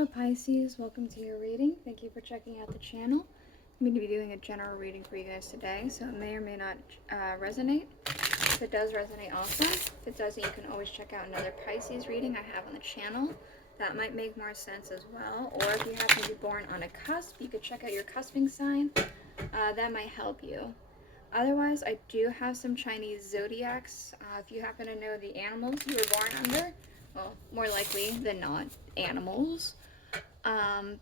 Hello Pisces, welcome to your reading. Thank you for checking out the channel. I'm going to be doing a general reading for you guys today, so it may or may not resonate. If it does resonate, awesome. If it doesn't, you can always check out another Pisces reading I have on the channel. That might make more sense as well. Or if you happen to be born on a cusp, you could check out your cusping sign. That might help you. Otherwise, I do have some Chinese zodiacs. If you happen to know the animals you were born under, well, more likely than not, animals,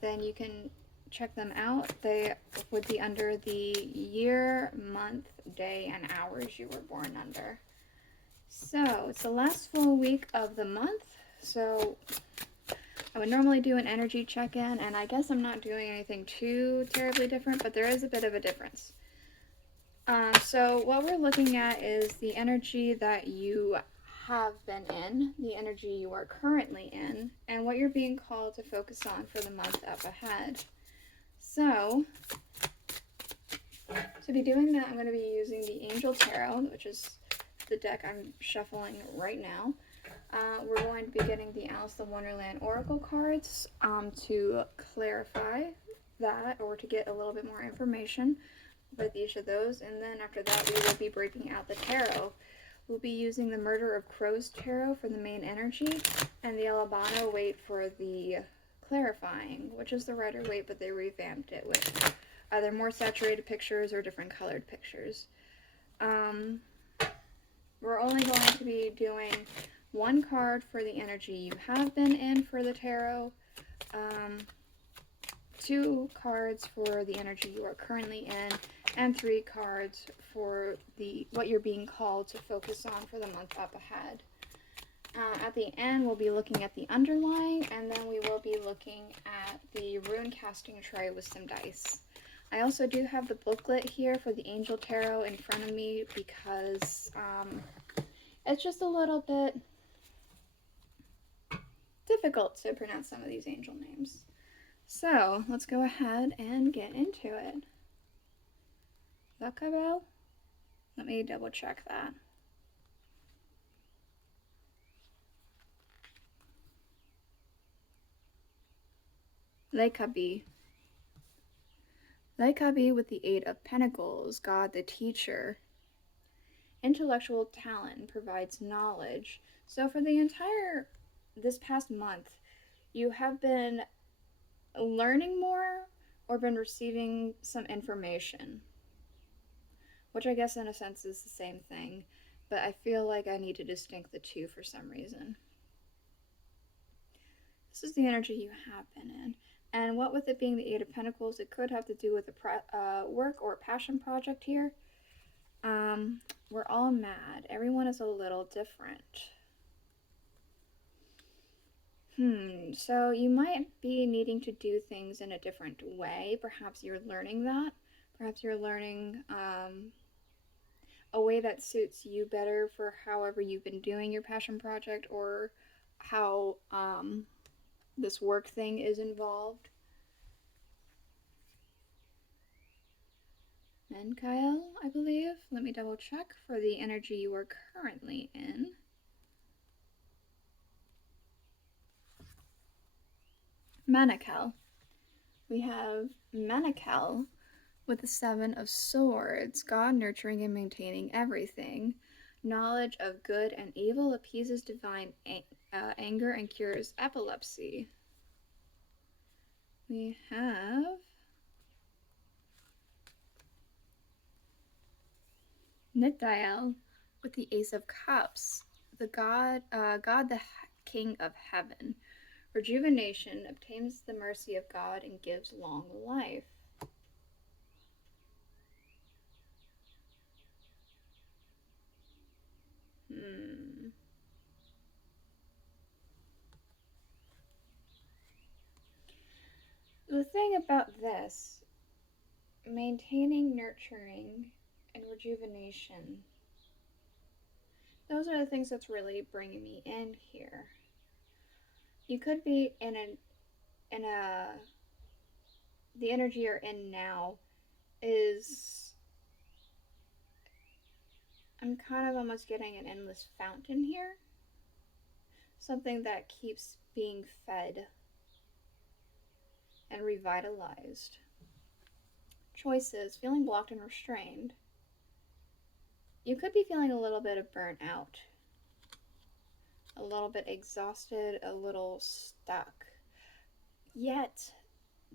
then you can check them out. They would be under the year, month, day, and hours you were born under. So it's the last full week of the month, so I would normally do an energy check-in, and I guess I'm not doing anything too terribly different, but there is a bit of a difference. So what we're looking at is the energy that you have been in, the energy you are currently in, and what you're being called to focus on for the month up ahead. So, to be doing that, I'm going to be using the Angel Tarot, which is the deck I'm shuffling right now. We're going to be getting the Alice in Wonderland Oracle cards to clarify that, or to get a little bit more information with each of those, and then after that we will be breaking out the tarot. We'll be using the Murder of Crows tarot for the main energy, and the Albano-waite for the clarifying, which is the Rider-Waite, but they revamped it with either more saturated pictures or different colored pictures. We're only going to be doing one card for the energy you have been in for the tarot, 2 cards for the energy you are currently in, and 3 cards for what you're being called to focus on for the month up ahead. At the end, we'll be looking at the underlying, and then we will be looking at the rune casting tray with some dice. I also do have the booklet here for the Angel Tarot in front of me because it's just a little bit difficult to pronounce some of these angel names. So let's go ahead and get into it. Zakabel? Let me double check that. Lekabi. Lekabi with the 8 of Pentacles, God the teacher. Intellectual talent provides knowledge. So for the this past month, you have been learning more or been receiving some information, which I guess in a sense is the same thing, but I feel like I need to distinct the two for some reason. This is the energy you have been in, and what with it being the 8 of Pentacles, it could have to do with a work or passion project here. We're all mad. Everyone is a little different. So you might be needing to do things in a different way. Perhaps you're learning that. Perhaps you're learning a way that suits you better for however you've been doing your passion project, or how this work thing is involved. And Kyle, I believe. Let me double check for the energy you are currently in. Manakel. We have Manakel with the 7 of Swords, God nurturing and maintaining everything. Knowledge of good and evil appeases divine anger and cures epilepsy. We have Nitdael with the Ace of Cups, the God the King of Heaven. Rejuvenation obtains the mercy of God and gives long life. The thing about this, maintaining, nurturing, and rejuvenation, those are the things that's really bringing me in here. You could be the energy you're in now is, I'm kind of almost getting an endless fountain here. Something that keeps being fed and revitalized. Choices, feeling blocked and restrained. You could be feeling a little bit of burnt out, a little bit exhausted, a little stuck. Yet,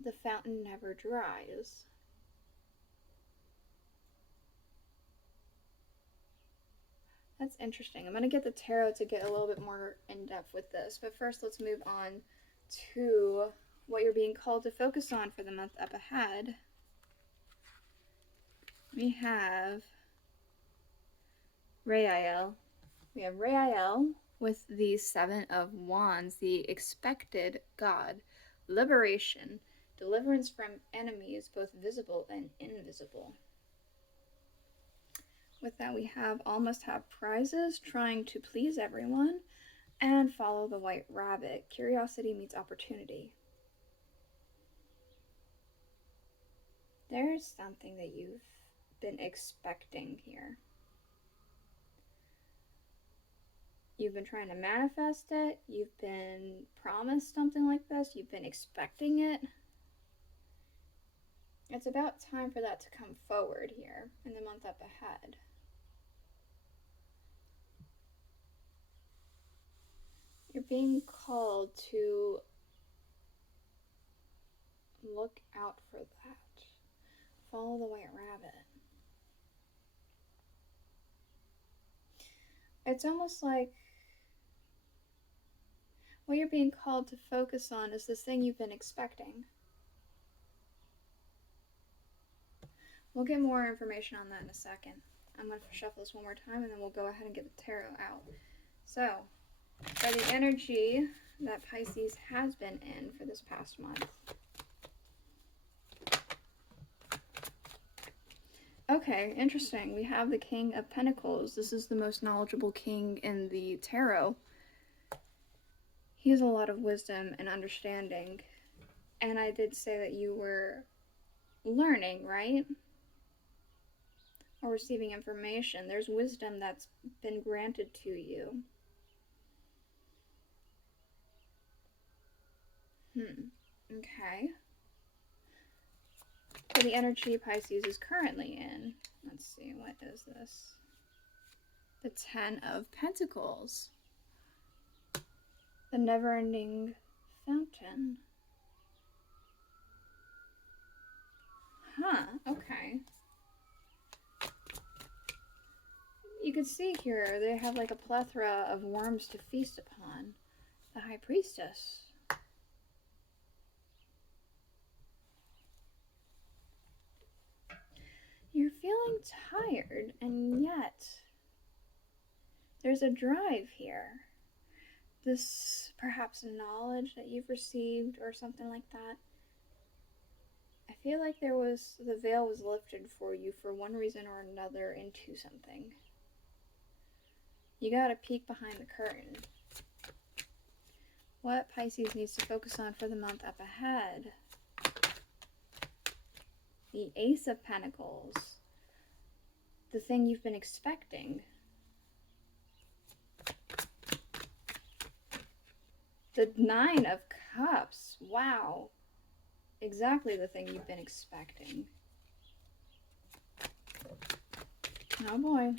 the fountain never dries. That's interesting. I'm going to get the tarot to get a little bit more in depth with this. But first, let's move on to what you're being called to focus on for the month up ahead. We have Rael. We have Rael with the Seven of Wands, the expected God. Liberation, deliverance from enemies, both visible and invisible. With that, we have almost have prizes, trying to please everyone, and follow the white rabbit. Curiosity meets opportunity. There's something that you've been expecting here. You've been trying to manifest it. You've been promised something like this. You've been expecting it. It's about time for that to come forward here in the month up ahead. You're being called to look out for that. Follow the white rabbit. It's almost like what you're being called to focus on is this thing you've been expecting. We'll get more information on that in a second. I'm going to shuffle this one more time and then we'll go ahead and get the tarot out. So, for the energy that Pisces has been in for this past month. Okay, interesting. We have the King of Pentacles. This is the most knowledgeable king in the tarot. He has a lot of wisdom and understanding. And I did say that you were learning, right? Or receiving information. There's wisdom that's been granted to you. Okay. For the energy Pisces is currently in. Let's see, what is this? The Ten of Pentacles. The never-ending fountain. Huh, okay. You can see here, they have like a plethora of worms to feast upon. The High Priestess. You're feeling tired, and yet there's a drive here. This perhaps knowledge that you've received or something like that. I feel like the veil was lifted for you for one reason or another into something. You got a peek behind the curtain. What Pisces needs to focus on for the month up ahead? The Ace of Pentacles. The thing you've been expecting. The Nine of Cups. Wow. Exactly the thing you've been expecting. Oh boy.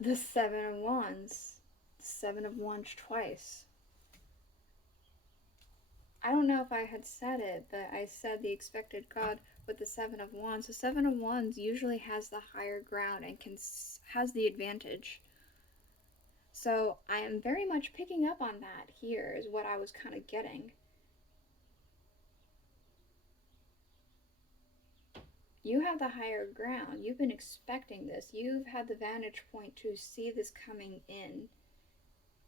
The Seven of Wands. The Seven of Wands twice. I don't know if I had said it, but I said the expected God with the Seven of Wands. The Seven of Wands usually has the higher ground and has the advantage. So I am very much picking up on that here is what I was kind of getting. You have the higher ground. You've been expecting this. You've had the vantage point to see this coming in.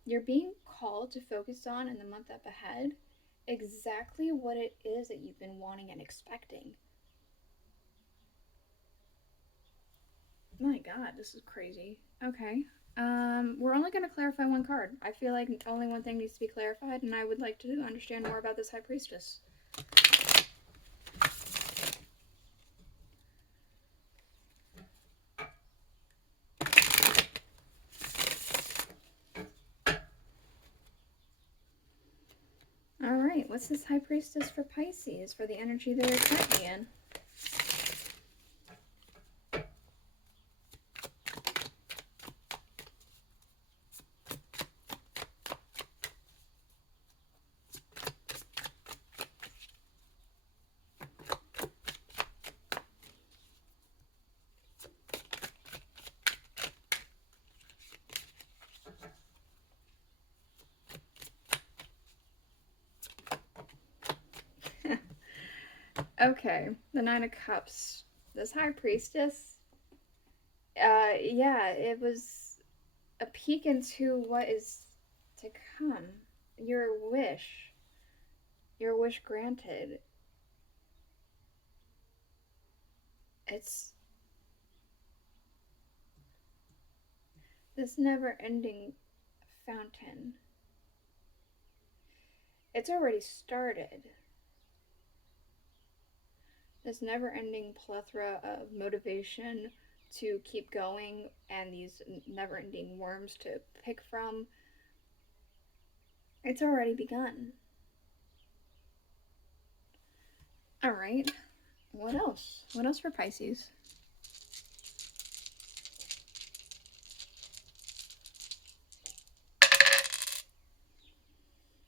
You're being called to focus on in the month up ahead exactly what it is that you've been wanting and expecting. My God, this is crazy. Okay. We're only going to clarify one card. I feel like only one thing needs to be clarified, and I would like to understand more about this High Priestess. All right, what's this High Priestess for Pisces for the energy they're currently in? Okay, the Nine of Cups. This High Priestess, yeah, it was a peek into what is to come. Your wish. Your wish granted. It's this never-ending fountain. It's already started. This never-ending plethora of motivation to keep going and these never-ending worms to pick from. It's already begun. All right. What else? What else for Pisces?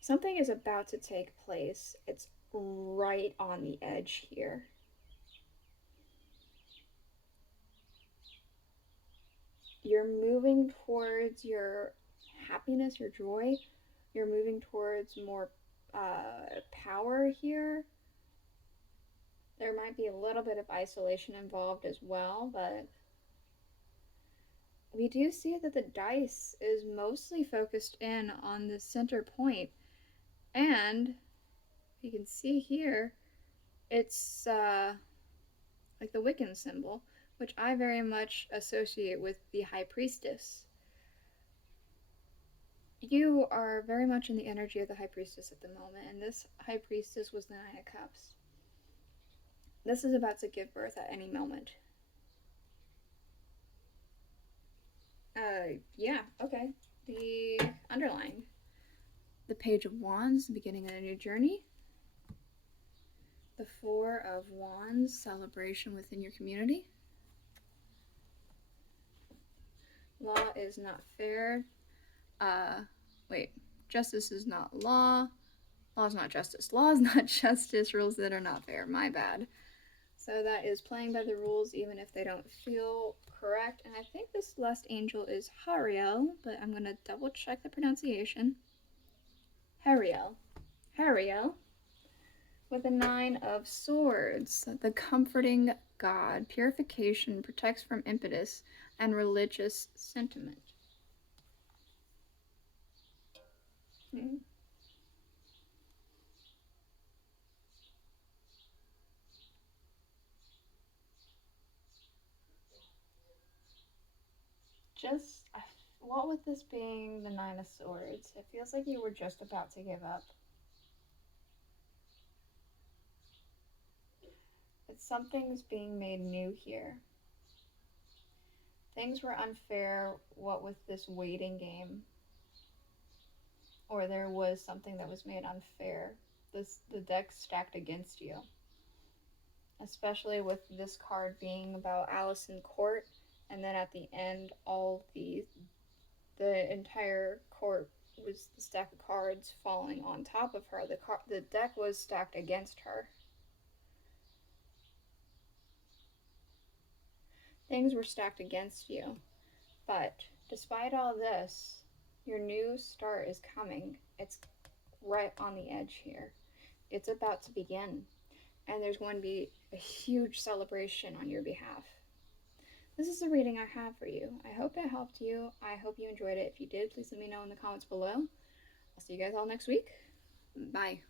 Something is about to take place. It's right on the edge here. You're moving towards your happiness, your joy. You're moving towards more power here. There might be a little bit of isolation involved as well, but we do see that the dice is mostly focused in on the center point. And you can see here, it's like the Wiccan symbol, which I very much associate with the High Priestess. You are very much in the energy of the High Priestess at the moment, and this High Priestess was the Nine of Cups. This is about to give birth at any moment. Yeah, okay. The underlying. The Page of Wands, the beginning of a new journey. The Four of Wands, celebration within your community. Law is not fair. Justice is not law. Law is not justice. Law is not justice. Rules that are not fair. My bad. So that is playing by the rules even if they don't feel correct. And I think this last angel is Hariel, but I'm going to double check the pronunciation. Hariel. Hariel. With the Nine of Swords. The comforting God. Purification, protects from impetus, and religious sentiment. Just, what with this being the Nine of Swords, it feels like you were just about to give up. It's something's being made new here. Things were unfair, what with this waiting game. Or there was something that was made unfair. The deck stacked against you. Especially with this card being about Allison Court, and then at the end, all the entire court was the stack of cards falling on top of her. The deck was stacked against her. Things were stacked against you. But despite all this, your new start is coming. It's right on the edge here. It's about to begin. And there's going to be a huge celebration on your behalf. This is the reading I have for you. I hope it helped you. I hope you enjoyed it. If you did, please let me know in the comments below. I'll see you guys all next week. Bye.